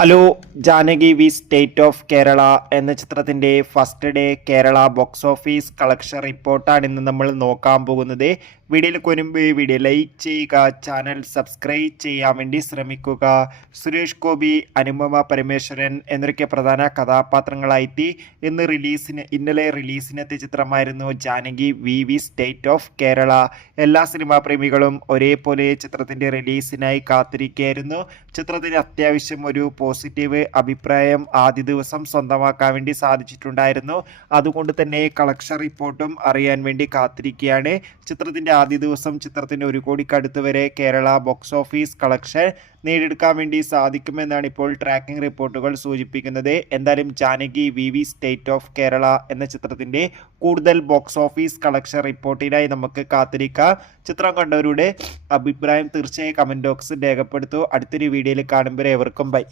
Hello, Janaki V state of Kerala എന്ന ചിത്രത്തിൻ്റെ first day Kerala box office collection റിപ്പോർട്ടാണ് ഇന്ന് നമ്മൾ നോക്കാൻ പോകുന്നത്. വീഡിയോയിൽ മുൻപ് വീഡിയോ ലൈക്ക് ചെയ്യുക, ചാനൽ സബ്സ്ക്രൈബ് ചെയ്യാൻ വേണ്ടി ശ്രമിക്കുക. സുരേഷ് ഗോപി, അനുപമ പരമേശ്വരൻ എന്നൊക്കെ പ്രധാന കഥാപാത്രങ്ങളായിട്ട് ഇന്നലെ റിലീസിനെത്തിയ ചിത്രമായിരുന്നു Janaki V state of Kerala. എല്ലാ സിനിമാ പ്രേമികളും ഒരേപോലെ ചിത്രത്തിൻ്റെ റിലീസിനായി കാത്തിരിക്കുകയായിരുന്നു. ചിത്രത്തിന് അത്യാവശ്യം ഒരു പോസിറ്റീവ് അഭിപ്രായം ആദ്യ ദിവസം സ്വന്തമാക്കാൻ വേണ്ടി സാധിച്ചിട്ടുണ്ടായിരുന്നു. അതുകൊണ്ട് തന്നെ കളക്ഷൻ റിപ്പോർട്ടും അറിയാൻ വേണ്ടി കാത്തിരിക്കുകയാണ്. ചിത്രത്തിൻ്റെ ആദ്യ ദിവസം ചിത്രത്തിന് 1 കോടിക്കടുത്ത് വരെ കേരള ബോക്സ് ഓഫീസ് കളക്ഷൻ നേടിയെടുക്കാൻ വേണ്ടി സാധിക്കുമെന്നാണ് ഇപ്പോൾ ട്രാക്കിംഗ് റിപ്പോർട്ടുകൾ സൂചിപ്പിക്കുന്നത്. എന്തായാലും Janaki V state of Kerala എന്ന ചിത്രത്തിൻ്റെ കൂടുതൽ ബോക്സ് ഓഫീസ് കളക്ഷൻ റിപ്പോർട്ടിനായി നമുക്ക് കാത്തിരിക്കാം. ചിത്രം കണ്ടവരുടെ അഭിപ്രായം തീർച്ചയായും കമൻറ്റ് ബോക്സിൽ രേഖപ്പെടുത്തൂ. അടുത്തൊരു വീഡിയോയിൽ കാണുമ്പോൾ ഏവർക്കും ബൈ.